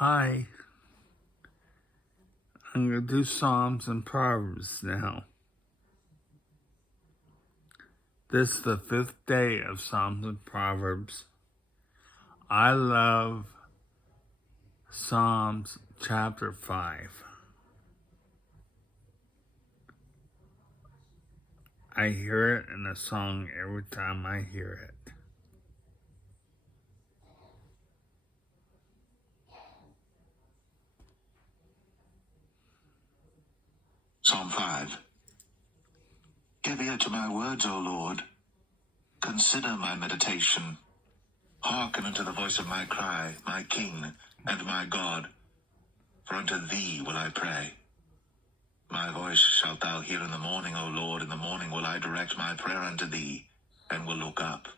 Hi, I'm going to do Psalms and Proverbs now. This is the 5th day of Psalms and Proverbs. I love Psalms chapter 5. I hear it in a song every time I hear it. Psalm 5. Give ear to my words, O Lord. Consider my meditation. Hearken unto the voice of my cry, my King and my God. For unto thee will I pray. My voice shalt thou hear in the morning, O Lord. In the morning will I direct my prayer unto thee, and will look up.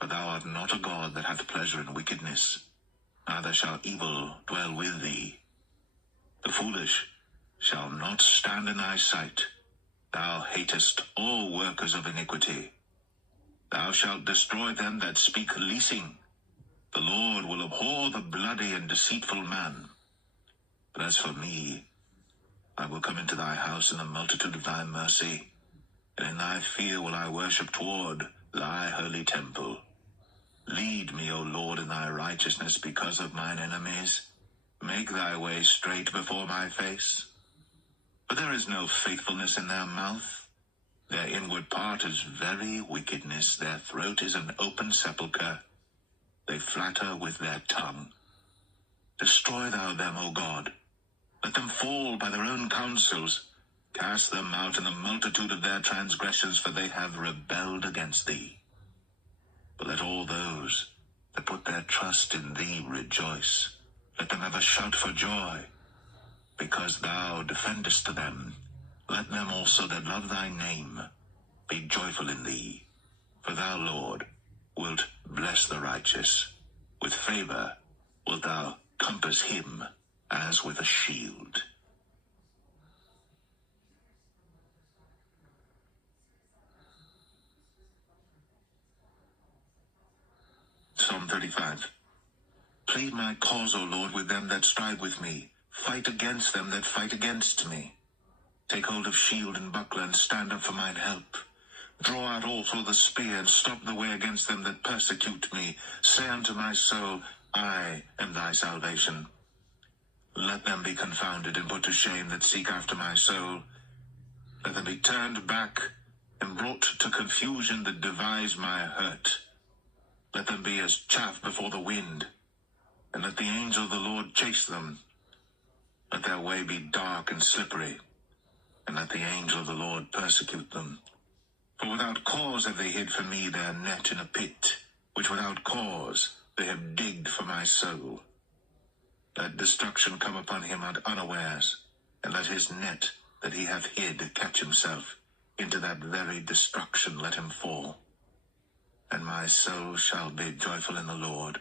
For thou art not a God that hath pleasure in wickedness, neither shall evil dwell with thee. The foolish shall not stand in thy sight. Thou hatest all workers of iniquity. Thou shalt destroy them that speak leasing. The Lord will abhor the bloody and deceitful man. But as for me, I will come into thy house in the multitude of thy mercy, and in thy fear will I worship toward thy holy temple. Lead me, O Lord, in thy righteousness because of mine enemies. Make thy way straight before my face. For there is no faithfulness in their mouth. Their inward part is very wickedness. Their throat is an open sepulchre. They flatter with their tongue. Destroy thou them, O God. Let them fall by their own counsels. Cast them out in the multitude of their transgressions, for they have rebelled against thee. But let all those that put their trust in thee rejoice. Let them have a shout for joy, because thou defendest them. Let them also that love thy name be joyful in thee. For thou, Lord, wilt bless the righteous. With favor wilt thou compass him as with a shield. Psalm 35. Plead my cause, O Lord, with them that strive with me. Fight against them that fight against me. Take hold of shield and buckler, and stand up for mine help. Draw out also the spear, and stop the way against them that persecute me. Say unto my soul, I am thy salvation. Let them be confounded and put to shame that seek after my soul. Let them be turned back and brought to confusion that devise my hurt. Let them be as chaff before the wind, and let the angel of the Lord chase them. Let their way be dark and slippery, and let the angel of the Lord persecute them. For without cause have they hid for me their net in a pit, which without cause they have digged for my soul. Let destruction come upon him unawares, and let his net that he hath hid catch himself. Into that very destruction let him fall. And my soul shall be joyful in the Lord.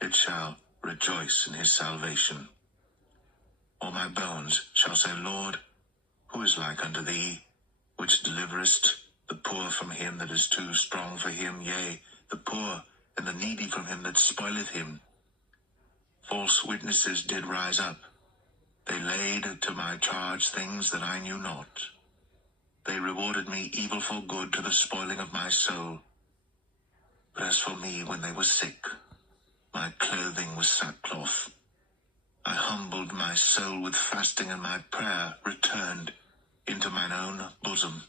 It shall rejoice in his salvation. All my bones shall say, Lord, who is like unto thee, which deliverest the poor from him that is too strong for him, yea, the poor and the needy from him that spoileth him? False witnesses did rise up. They laid to my charge things that I knew not. They rewarded me evil for good, to the spoiling of my soul. But as for me, when they were sick, my clothing was sackcloth. I humbled my soul with fasting, and my prayer returned into mine own bosom.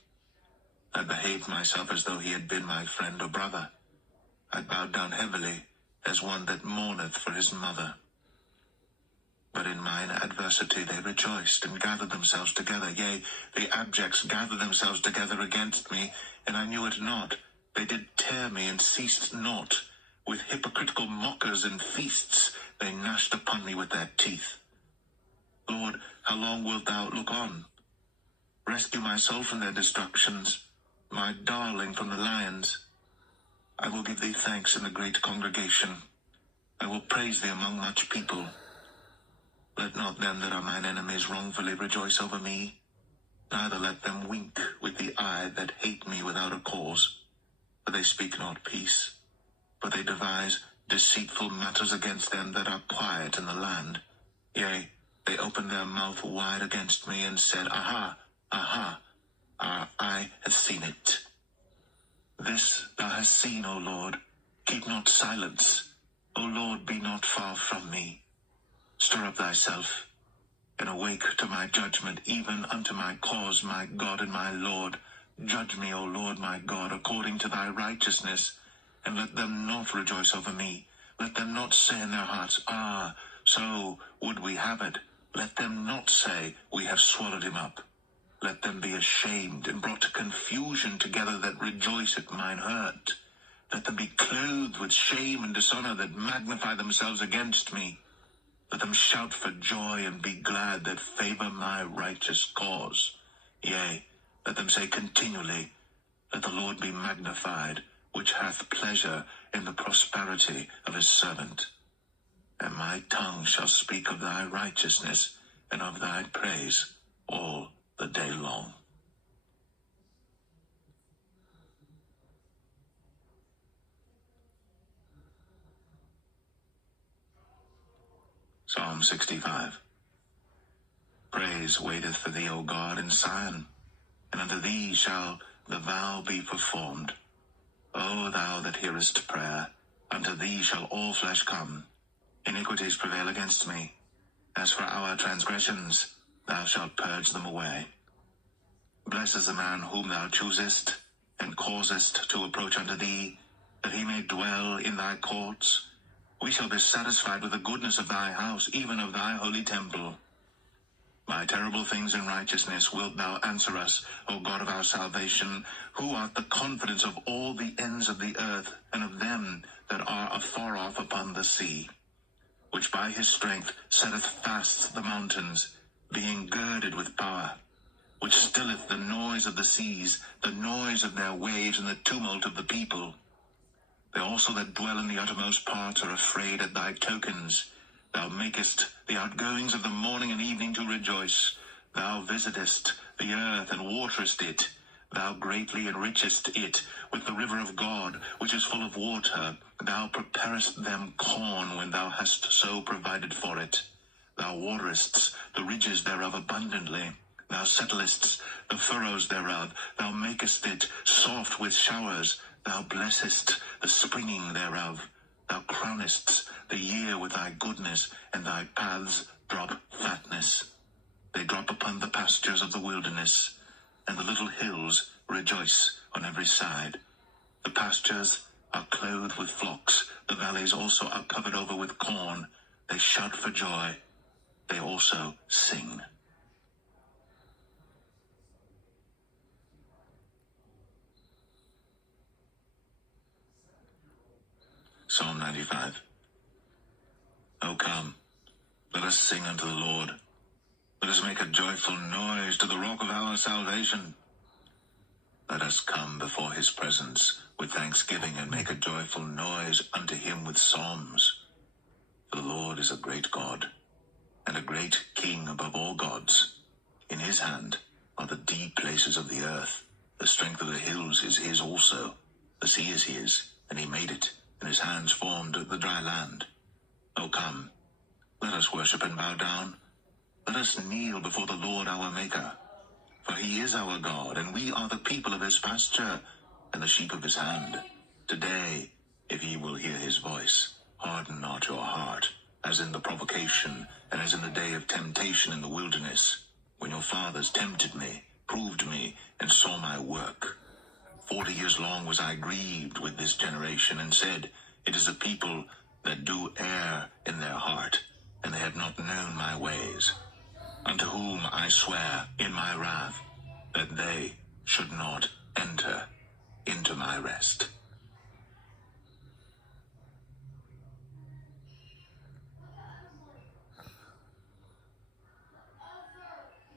I behaved myself as though he had been my friend or brother. I bowed down heavily, as one that mourneth for his mother. But in mine adversity they rejoiced, and gathered themselves together. Yea, the abjects gathered themselves together against me, and I knew it not. They did tear me, and ceased not. With hypocritical mockers and feasts they gnashed upon me with their teeth. Lord, how long wilt thou look on? Rescue my soul from their destructions, my darling from the lions. I will give thee thanks in the great congregation. I will praise thee among much people. Let not them that are mine enemies wrongfully rejoice over me, neither let them wink with the eye that hate me without a cause. For they speak not peace, but they devise deceitful matters against them that are quiet in the land. Yea, they opened their mouth wide against me, and said, Aha, aha, our eye hath seen it. This thou hast seen, O Lord. Keep not silence. O Lord, be not far from me. Stir up thyself, and awake to my judgment, even unto my cause, my God and my Lord. Judge me, O Lord my God, according to thy righteousness, and let them not rejoice over me. Let them not say in their hearts, Ah, so would we have it. Let them not say, We have swallowed him up. Let them be ashamed and brought to confusion together that rejoice at mine hurt. Let them be clothed with shame and dishonor that magnify themselves against me. Let them shout for joy and be glad that favor my righteous cause. Yea, let them say continually, Let the Lord be magnified, which hath pleasure in the prosperity of his servant. And my tongue shall speak of thy righteousness and of thy praise all the day long. Psalm 65. Praise waiteth for thee, O God, in Zion, and unto thee shall the vow be performed. O thou that hearest prayer, unto thee shall all flesh come. Iniquities prevail against me. As for our transgressions, thou shalt purge them away. Blessed is the man whom thou choosest, and causest to approach unto thee, that he may dwell in thy courts. We shall be satisfied with the goodness of thy house, even of thy holy temple. By terrible things in righteousness wilt thou answer us, O God of our salvation, who art the confidence of all the ends of the earth, and of them that are afar off upon the sea, which by his strength setteth fast the mountains, being girded with power, which stilleth the noise of the seas, the noise of their waves, and the tumult of the people. They also that dwell in the uttermost parts are afraid at thy tokens. Thou makest the outgoings of the morning and evening to rejoice. Thou visitest the earth and waterest it. Thou greatly enrichest it with the river of God, which is full of water. Thou preparest them corn when thou hast so provided for it. Thou waterest the ridges thereof abundantly. Thou settlest the furrows thereof. Thou makest it soft with showers. Thou blessest the springing thereof. Thou crownest the year with thy goodness, and thy paths drop fatness. They drop upon the pastures of the wilderness, and the little hills rejoice on every side. The pastures are clothed with flocks. The valleys also are covered over with corn. They shout for joy. They also sing. Psalm 95. O come, let us sing unto the Lord. Let us make a joyful noise to the rock of our salvation. Let us come before his presence with thanksgiving, and make a joyful noise unto him with psalms. For the Lord is a great God, and a great King above all gods. In his hand are the deep places of the earth. The strength of the hills is his also. The sea is his, and he made it, and his hands formed the dry land. O come, let us worship and bow down. Let us kneel before the Lord our Maker. For he is our God, and we are the people of his pasture, and the sheep of his hand. Today, if ye will hear his voice, harden not your heart, as in the provocation, and as in the day of temptation in the wilderness, when your fathers tempted me, proved me, and saw my work. 40 years long was I grieved with this generation, and said, It is a people that do err in their heart, and they have not known my ways. Unto whom I swear in my wrath, that they should not enter into my rest.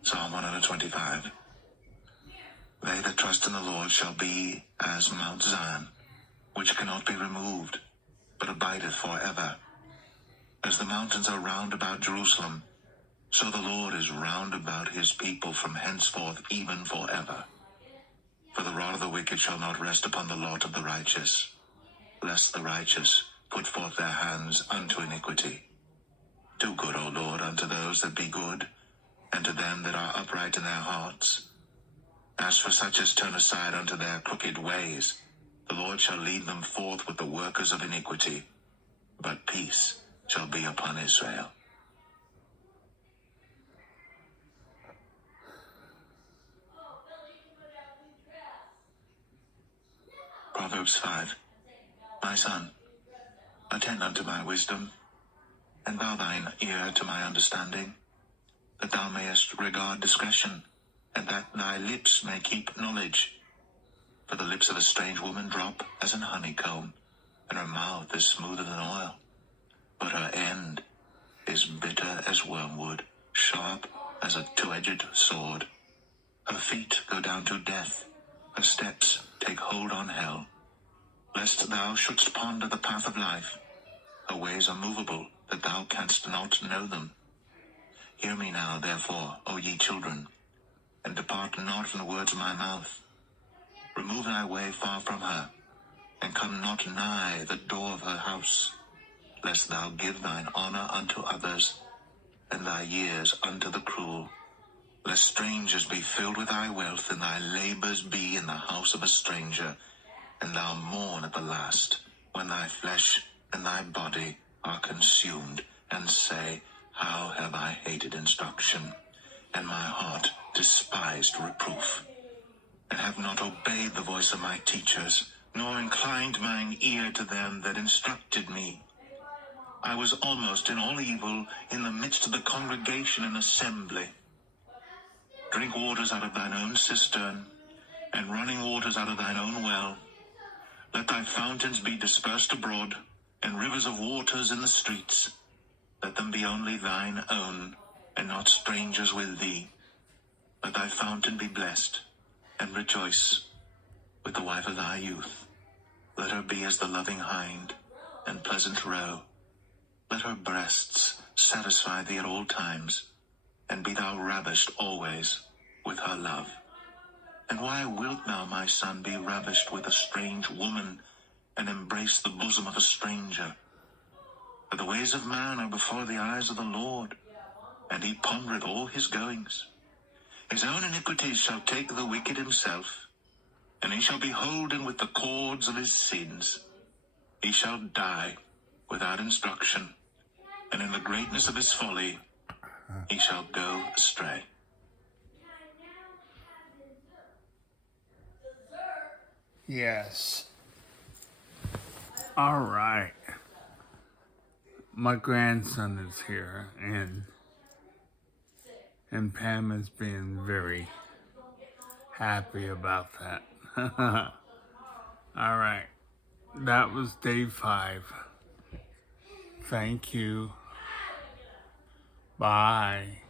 Psalm 125. They that trust in the Lord shall be as Mount Zion, which cannot be removed, but abideth forever. As the mountains are round about Jerusalem, so the Lord is round about his people from henceforth even forever. For the rod of the wicked shall not rest upon the lot of the righteous, lest the righteous put forth their hands unto iniquity. Do good, O Lord, unto those that be good, and to them that are upright in their hearts. As for such as turn aside unto their crooked ways, the Lord shall lead them forth with the workers of iniquity, but peace shall be upon Israel. Proverbs 5. My son, attend unto my wisdom, and bow thine ear to my understanding, that thou mayest regard discretion, and that thy lips may keep knowledge. For the lips of a strange woman drop as an honeycomb, and her mouth is smoother than oil. But her end is bitter as wormwood, sharp as a two-edged sword. Her feet go down to death, her steps take hold on hell. Lest thou shouldst ponder the path of life, her ways are movable, that thou canst not know them. Hear me now, therefore, O ye children, and depart not from the words of my mouth. Remove thy way far from her, and come not nigh the door of her house, lest thou give thine honor unto others, and thy years unto the cruel. Lest strangers be filled with thy wealth, and thy labors be in the house of a stranger, and thou mourn at the last, when thy flesh and thy body are consumed, and say, How have I hated instruction, and my heart despised reproof, and have not obeyed the voice of my teachers, nor inclined mine ear to them that instructed me. I was almost in all evil in the midst of the congregation and assembly. Drink waters out of thine own cistern, and running waters out of thine own well. Let thy fountains be dispersed abroad, and rivers of waters in the streets. Let them be only thine own, and not strangers with thee. Let thy fountain be blessed, and rejoice with the wife of thy youth. Let her be as the loving hind, and pleasant roe. Let her breasts satisfy thee at all times, and be thou ravished always with her love. And why wilt thou, my son, be ravished with a strange woman, and embrace the bosom of a stranger? For the ways of man are before the eyes of the Lord, and he pondereth all his goings. His own iniquities shall take the wicked himself, and he shall be holden with the cords of his sins. He shall die without instruction, and in the greatness of his folly he shall go astray. Yes. All right. My grandson is here, and Pam is being very happy about that. All right. That was day 5. Thank you. Bye.